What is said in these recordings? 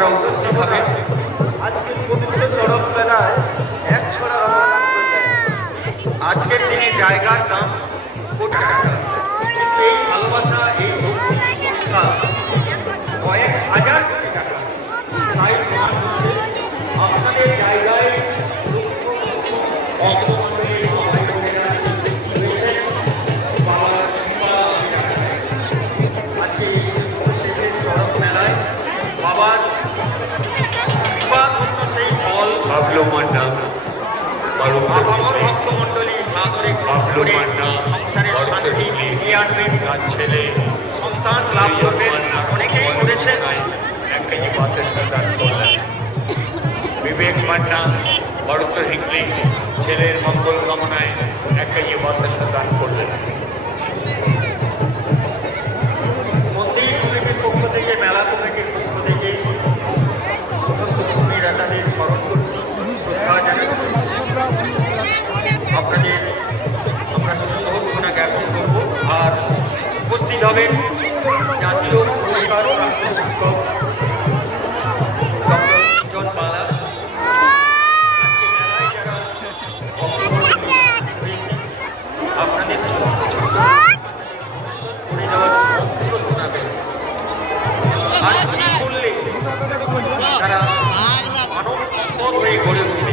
আপনারা উপস্থিত হবেন। আজকের পবিত্র চড়ক মেলায় এক ছড়া রমণার প্রচার। আজকের দিনে জায়গার দাম কোটি টাকা, কিন্তু এই ভালোবাসা, এই ভক্তি, শ্রদ্ধা কয়েক হাজার কোটি টাকা। তাই প্রমাণ হচ্ছে আপনাদের জায়গায় অন্তমণ্ডলী ভাই বোনেরা সৃষ্টি হয়েছে বাবার কৃপা। আজকে এই শেষের চড়ক মেলায় বাবার কৃপা ধন্য সেই ফল বাবলু মান্না, আমার ভক্তমণ্ডলী নাগরিক সংসারের শান্তি ফিরিয়ে আনবেন, তার ছেলে সন্তান লাভ করবেন। অনেকেই করেছেন। 1 কেজি মাছের দান করলেন। বিবেক মান্না, ভরত হিংলি ছেলের মঙ্গল কামনায় 1 কেজি মাছের দান করলেন। মন্দির কমিটির পক্ষ থেকে, মেলা কমিটির পক্ষ থেকে সমস্ত ভূমিরা তাদের স্মরণ করছি, শ্রদ্ধা জানাচ্ছি। আপনাদের আমরা শ্রদ্ধা জ্ঞাপন করব। আর উপস্থিত হবেন জাতীয় পুরস্কার প্রাপ্ত শিক্ষক ডক্টর সুজন বালা। আজকে মেলায় যারা অংশগ্রহণ হয়েছে আপনাদের করে যাওয়ার মন্ত্র শোনাবেন। আর কি বললে তারা মানব সম্পদ হয়ে গড়ে উঠবে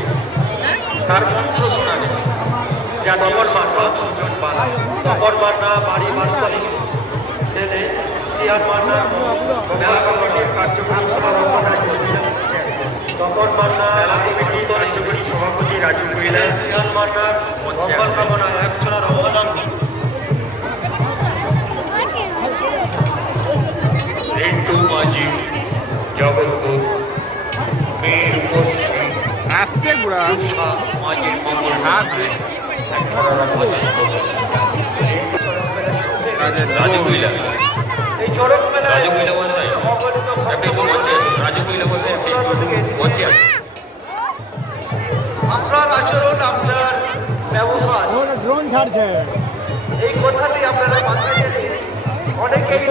তার মন্ত্র শোনাবেন। জাতীয় সম্পদ সুজন বালা। তপর মান্না বাড়ি বাড়ি ছেলে সিয়ার মান্না মেলা কমিটির কার্যকরী সভাপতি তপন মান্না মেলা কমিটির কার্যকরী সভাপতি রাজু মহিলা সিয়ার মান্নার মঙ্গল কামনা একশোরা রমজান। রিন্টু মাঝি, জগৎপুর মেয়ের উপস্থিতি আস্তে বুড়া মাঝির মঙ্গল হাতে রাজু মহিলা, এই চড়ক মেলায় রাজু মহিলা বলতে অগণিত আপনি মঞ্চে আসুন। রাজু মহিলা বলতে মঞ্চে আসুন। আপনার আচরণ, আপনার ব্যবহার, ড্রোন ছাড়ছে এই কথাটি আপনারা মাথায় রেখে অনেকেই